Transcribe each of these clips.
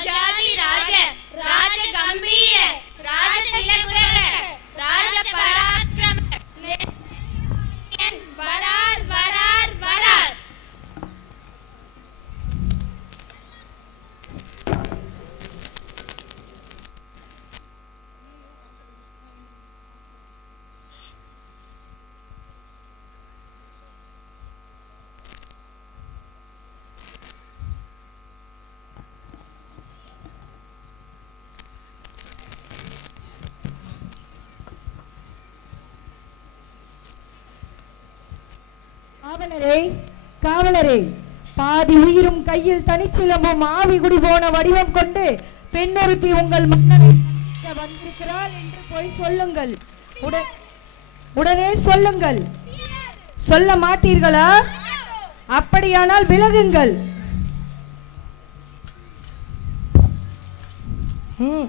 ராஜாதி ராஜ ராஜ கம்பீர ராஜ திலகுலக ராஜ பராக்கிரம வரார் காவலரே காவலரே பாதி உயிரும் கையில் தனிச்சிலம்பும் ஆவி குடி போன வடிவம் கொண்டு பெண்ணொருத்தி உங்கள் மன்னனை வந்திருக்கிறாள் என்று போய் சொல்லுங்கள். உடனே சொல்லுங்கள். சொல்ல மாட்டீர்களா? அப்படியானால் விலகுங்கள். ம்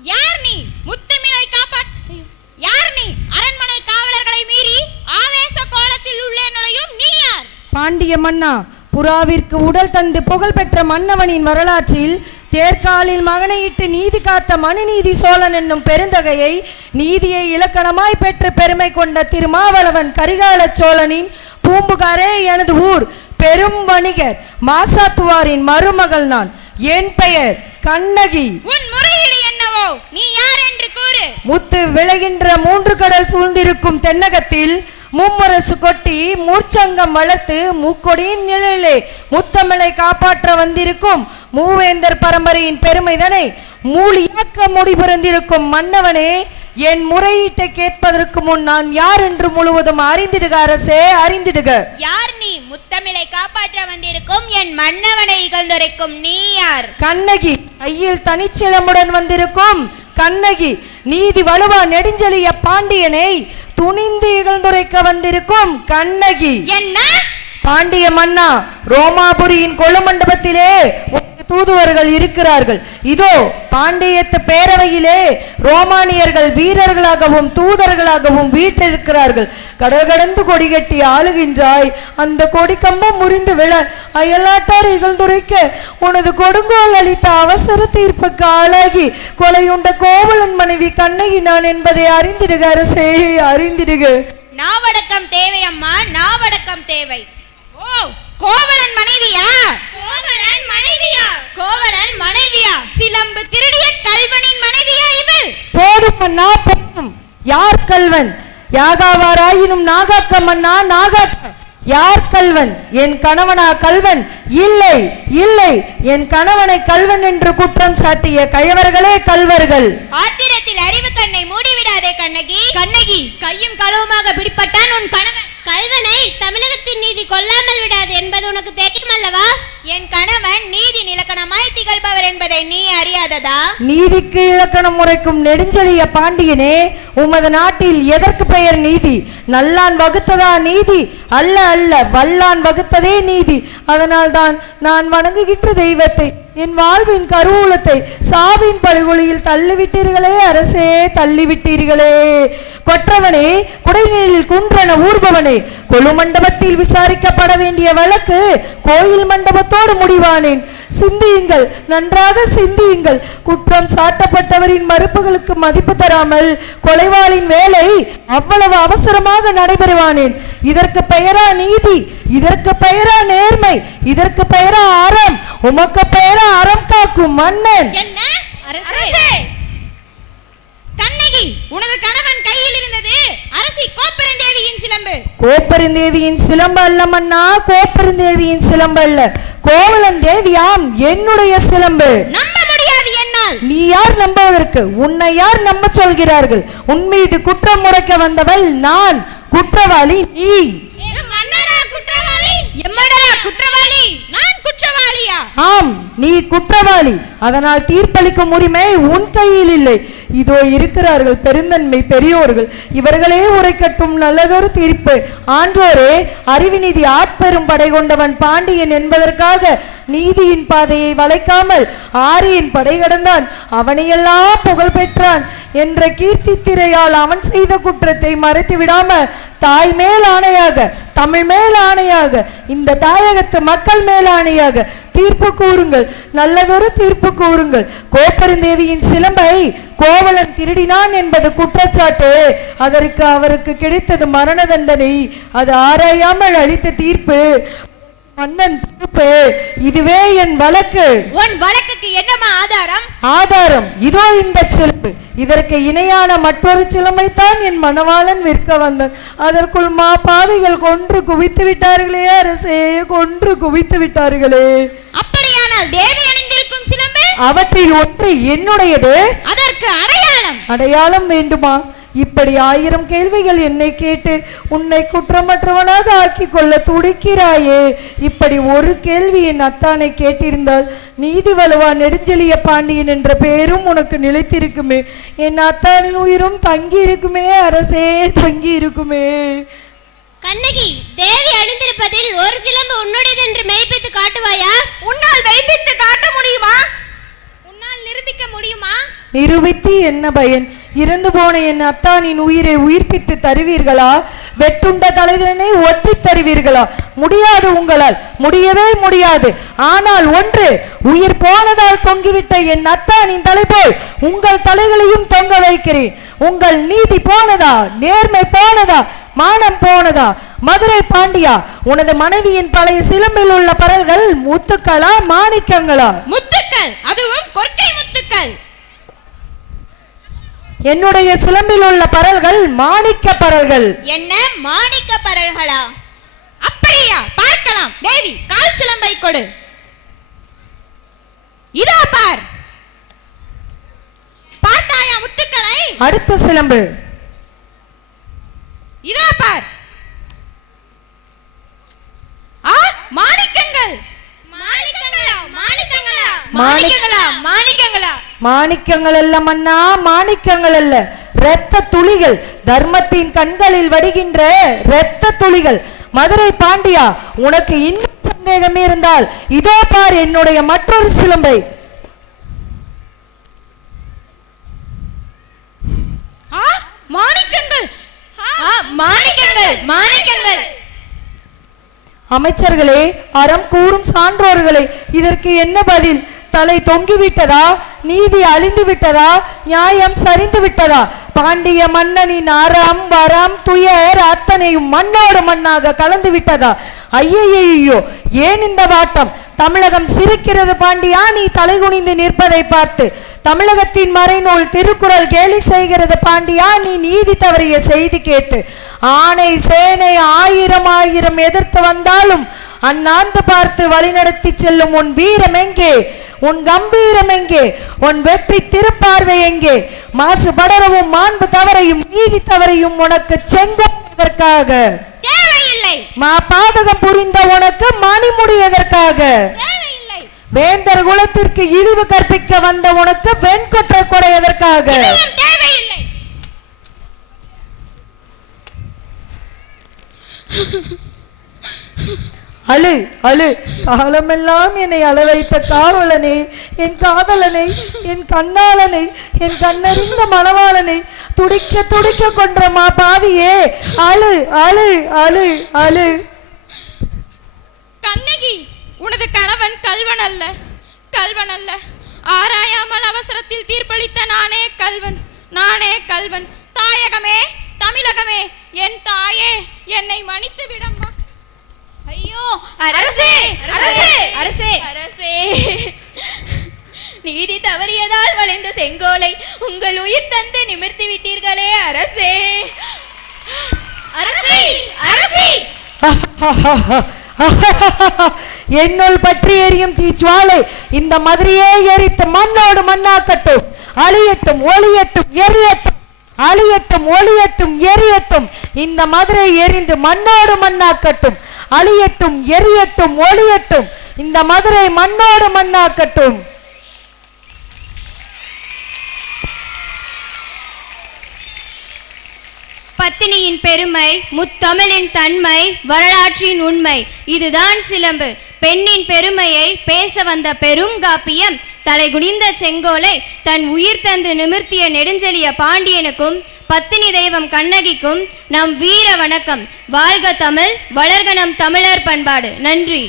யார் நீ முத்துமினை காப்பாற்ற யார் நீ அரண்மனை காவலர்களை மீறி ஆவேச கோலத்தில் உள்ளே நுழையும் நீ யார் பாண்டிய மன்னா புறாவிற்கு உடல் தந்து புகழ்பெற்ற மன்னவனின் வரலாற்றில் தேர்காலில் மகனையிட்டு நீதி காத்த மனுநீதி சோழன் என்னும் பெருந்தகையை நீதியை இலக்கணமாய் பெற்று பெருமை கொண்ட திருமாவளவன் கரிகால சோழனின் பூம்புகாரே எனது ஊர். பெரும் வணிகர் மாசாத்துவாரின் மருமகள் நான். என் பெயர் கண்ணகி. உன் முறையீடு என்னவோ? நீ யார் என்று கூறு. முத்து விளைகின்ற மூன்று கடல் சூழ்ந்திருக்கும் தென்னகத்தில் மும்மரசு கொட்டி மூர்ச்சங்கம் வளர்த்து மூக்கொடியின் நிழலே முத்தமிழை காப்பாற்ற வந்திருக்கும் மூவேந்தர் பரம்பரையின் பெருமைதனை மூலியாக்க முடிபிறந்திருக்கும் மன்னவனே என் முறையீட்டை கேட்பதற்கு முன் நான் யார் என்று முழுவதும் அறிந்திடுக அரசே அறிந்திடுக. யார் நீ? முத்தமிழை காப்பாற்ற வந்திருக்கும் என் மன்னவனை இகழ்ந்துரைக்கும் நீ யார்? கண்ணகி கையில் தனிச்சிலம்புடன் வந்திருக்கும் கண்ணகி நீதி வலுவா நெடுஞ்செழிய பாண்டியனை துணிந்து இகழ்ந்துரைக்க வந்திருக்கும் கண்ணகி. என்ன? பாண்டிய மன்னா ரோமாபுரியின் கொழுமண்டபத்திலே உனக்கு தூதுவர்கள் இருக்கிறார்கள். இதோ பாண்டியத்து பேரவையிலே ரோமானியர்கள் வீரர்களாகவும் தூதர்களாகவும் வீற்றிருக்கிறார்கள். கடல் கடந்து கொடி கட்டி ஆளுகின்றாய். அந்த கொடி கம்பம் முறிந்து விழ அயல்நாட்டார் இகழ்ந்துரைக்க உனது கொடுங்கோல் அளித்த அவசர தீர்ப்புக்கு ஆளாகி கொலையுண்ட கோவலன் மனைவி கண்ணகி நான் என்பதை அறிந்திடுக அரசே அறிந்திடுக. நாவடக்கம் தேவை அம்மா நாவடக்கம் தேவை. ஓ கோவலன் மனைவியா கோவலன் மனைவியா கோவலன் மனைவியா சிலம்பு திருடிய கல்வனின் மனைவியா இவள் போதும் அண்ணா யார் கல்வன் யாகாவாராயினும் நாகாக்க நாகாக்க. யார் கல்வன் என் கணவனா கல்வன் இல்லை இல்லை என் கணவனை கல்வன் என்று குற்றம் சாட்டிய கயவர்களே கல்வர்கள் ஆத்திரத்தில் அறிவு கண்ணை மூடிவிடாதே கண்ணகி. கண்ணகி கையும் களவுமாக பிடிப்பட்டான் உன் கணவன். கல்வனை தமிழகத்தின் நீதி கொல்லாமல் விடாது என்பது உனக்கு தெரியும் அல்லவா என் கணவன் நீதி நிலக்கணமாய் திகழ்பவர் என்பதை நீ அறியாததா? நீதிக்கு இலக்கணம் முறைக்கும் நெடுஞ்செழிய பாண்டியனே உமது நாட்டில் எதற்கு பெயர் நீதி? நல்லான் வகுத்ததா நீதி? அல்ல அல்ல வல்லான் வகுத்ததே நீதி. அதனால்தான் நான் வணங்குகின்ற தெய்வத்தை என் வாழ்வின் கருவூலத்தை சாவின் படுகொலியில் தள்ளிவிட்டீர்களே அரசே தள்ளிவிட்டீர்களே. கொற்றவனே குடைநீரில் குன்றன ஊர்பவனே கொலு மண்டபத்தில் விசாரிக்கப்பட வேண்டிய வழக்கு கோயில் மண்டபத்தோடு முடிவானேன். சிந்தியுங்கள் நன்றாக சிந்தியுங்கள். குற்றம் சாட்டப்பட்டவரின் மறுப்புகளுக்கு மதிப்பு தராமல் கொலைவாளின் வேலை அவ்வளவு அவசரமாக நடைபெறுவானேன். இதற்கு பெயரா நீதி இதற்கு பெயரா நேர்மை இதற்கு பெயரா அறம் உமக்கு பெயரா அறம் காக்கும் மன்னன். என்ன? அரசே. கண்ணகி உனது சிலம்பு கோப்பெருந்தேவியின் சிலம்பு அல்ல மன்னா கோப்பெருந்தேவியின் சிலம்பு அல்ல கோவலன் தேவியாம் என்னுடைய சிலம்பு. நம்ப முடியாது என்னால். நீ யார் நம்புவதற்கு? உன்னை யார் நம்ப சொல்கிறார்கள்? உன் மீது குற்றம் முறைக்க வந்தவள் நான். குற்றவாளி நீ. ஆம் நீ குற்றவாளி. அதனால் தீர்ப்பளிக்கும் உரிமை உன் கையில் இல்லை. இதோ இருக்கிறார்கள் பெருந்தன்மை பெரியோர்கள். இவர்களே உரைக்கட்டும் நல்லதொரு தீர்ப்பு. ஆன்றோரே அறிவிநீதி ஆட்பெரும் படை கொண்டவன் பாண்டியன் என்பதற்காக நீதியின் பாதையை வளைக்காமல் ஆரியின் படை கடந்தான். அவனையெல்லாம் புகழ் பெற்றான். என்ற கீர்த்தி திரையால் அவன் செய்த குற்றத்தை மறைத்து விடாம தாய் மேல் ஆணையாக தமிழ் மேல் ஆணையாக இந்த தாயகத்து மக்கள் மேல் ஆணையாக தீர்ப்பு கூறுங்கள். நல்லதொரு தீர்ப்பு கூறுங்கள். கோப்பெருந்தேவியின் சிலம்பை கோவலன் திருடினான் என்பது குற்றச்சாட்டு. அதற்கு அவருக்கு கிடைத்தது மரண தண்டனை. அது ஆராயாமல் அளித்த தீர்ப்பு. மன்னன் தீர்ப்பு. இதுவே என் வழக்கு. உன் வழக்குக்கு என்ன ஆதாரம். இதோ இந்த சிலம்பு. இதற்கு இணையான மற்றொரு சிலம்பைத்தான் என் மணவாளன் விற்க வந்தான். அதற்குள் மா பாவிகள் கொன்று குவித்து விட்டார்களே அரசே கொன்று குவித்து விட்டார்களே. அப்படியானால் தேவி அணிந்திருக்கும் சிலம்பு? அவற்றில் ஒன்று என்னுடையது? அதற்கு அடையாளம். அடையாளம் வேண்டுமா? இப்படி ஆயிரம் கேள்விகள் என்னை கேட்டு உன்னை குற்றமற்றவனாக ஆக்கிக் கொள்ள துடிக்கிறாயே. இப்படி ஒரு கேள்வி என் அத்தானை கேட்டிருந்தால் நீதி வலுவா நெடுஞ்செலிய பாண்டியன் என்ற பெயரும் உனக்கு நிலைத்திருக்குமே. என் அத்தானின் உயிரும் தங்கி இருக்குமே அரசே தங்கி இருக்குமே கண்ணகி தேவி அணிந்திருப்பதில் ஒரு சிலம்பு உன்னுடையது என்று மெய்ப்பித்து காட்டுவாயா? உன்னால் மெய்ப்பித்து காட்ட முடியுமா? உன்னால் நிரூபிக்க முடியுமா? நிரூபித்து என்ன பயன்? இறந்து போன என் அத்தானின் உயிரை உயிர்ப்பித்து தருவீர்களா? வெட்டுண்ட தலைதனை ஒட்டி தருவீர்களா? முடியாது உங்களால். முடியவே முடியாது. ஆனால் ஒன்று உயிர் போனதால் தொங்கிவிட்ட என் அத்தானின் தலை போல் உங்கள் தலைகளையும் தொங்க வைக்கிறேன். உங்கள் நீதி போனதா? நேர்மை போனதா? மானம் போனதா? மதுரை பாண்டியா உனது மனைவியின் பழைய சிலம்பில் உள்ள பரல்கள் முத்துக்களா மாணிக்கங்களா? முத்துக்கள் அதுவும் கொற்கை முத்துக்கள். என்னுடைய சிலம்பில் உள்ள பரல்கள் மாணிக்க பரல்கள். என்ன மாணிக்க பரல்களா? அப்படியா? பார்க்கலாம். தேவி கால் சிலம்பை கொடு. இதோ பார். பார்த்தாயா முத்துக்களை? அடுத்த சிலம்பு. இதோ பார். ஆ மாணிக்கங்கள். மாணிக்கங்களா? மாணிக்கங்களா? மாணிக்கங்களா? மாணிக்கங்களா? மாணிக்கங்கள் அல்ல மன்னா மாணிக்கங்கள் அல்ல இரத்த துளிகள் தர்மத்தின் கண்களில் வடிகின்ற இரத்த துளிகள். மதுரை பாண்டியா உனக்கு இன்னும் சந்தேகம் இருந்தால் இதோ பார் என்னுடைய மற்றொரு சிலம்பை. மாணிக்கங்கள் மாணிக்கங்கள். அமைச்சர்களே அறம் கூறும் சான்றோர்களே இதற்கு என்ன பதில்? தலை தொங்கிவிட்டதா? நீதி அழிந்து விட்டதா நியாயம் சரிந்து விட்டதா பாண்டிய மன்னனின் அறம் வரம் துயர் அத்தனையும் மண்ணோடு மண்ணாக கலந்து விட்டதா ஐயையோ ஏன் இந்த வாட்டம்? தமிழகம் சிரிக்கிறது பாண்டியா நீ தலைகுனிந்து நிற்பதை பார்த்து. தமிழகத்தின் மறைநூல் திருக்குறள் கேலி செய்கிறது பாண்டியா நீ நீதி தவறிய செய்தி கேட்டு. ஆணை சேனை ஆயிரம் ஆயிரம் எதிர்த்து வந்தாலும் அந்நாந்து பார்த்து வழிநடத்தி செல்லும் உன் வீரம் எங்கே? உன் கம்பீரம் எங்கே? உன் வெற்றி திருப்பார்வை எங்கே? மாசு படரவும் மாண்பு தவறையும் நீதி தவறையும் உனக்கு செங்கதற்காக தேவையில்லை. மா பாதகம் புரிந்த உனக்கு மணிமுடி எதற்காக? தேவையில்லை. வேந்தர் குலத்திற்கு இழிவு கற்பிக்க வந்த உனக்கு வெண்கொற்ற கொடை எதற்காக? இதுவும் தேவையில்லை. அழு அழு. காலமெல்லாம் என்னை அளவைத்த காவலனே என் காதலனை என் கண்ணாளனை என் கண்ணறிந்த மணவாளனை துடிக்க துடிக்க கொன்ற மா பாவியே. அழு அழு அழு அழு. கண்ணகி உனது கணவன் கல்வன் அல்ல கல்வன் அல்ல. ஆராயாமல் அவசரத்தில் தீர்ப்பளித்த நானே கல்வன் நானே கல்வன். தாயகமே தமிழகமே என் தாயே என்னை மன்னித்து விட அரசே அரசே அரசே. அரசே. நீதி தவறியதால் வளைந்த செங்கோலை உங்கள் உயிர் தந்து நிமிர்த்தி விட்டீர்களே அரசே. அரசே அரசே. என்னுள் பற்றி எரியும் தீச்சுவாலை இந்த மதுரையே எரித்து மண்ணோடு மண்ணாக்கட்டும். அழியட்டும் ஒளியட்டும் எரியட்டும். அழியட்டும் ஒளியட்டும் எரியட்டும். இந்த மதுரை எரிந்து மண்ணோடு மண்ணாக்கட்டும். அழியட்டும் எரியட்டும் ஒளியட்டும் இந்த மதுரை மண்ணோடு மண்ணாக்கட்டும். பத்தினியின் பெருமை முத்தமிழின் தன்மை வரலாற்றின் உண்மை. இதுதான் சிலம்பு. பெண்ணின் பெருமையை பேச வந்த பெரும் காப்பியம் தலைகுனிந்த செங்கோலை தன் உயிர் தந்து நிமிர்த்திய நெடுஞ்செழிய பாண்டியனுக்கும் பத்தினி தெய்வம் கண்ணகிக்கும் நம் வீர வணக்கம். வாழ்க தமிழ் வளர்க நம் தமிழர் பண்பாடு. நன்றி.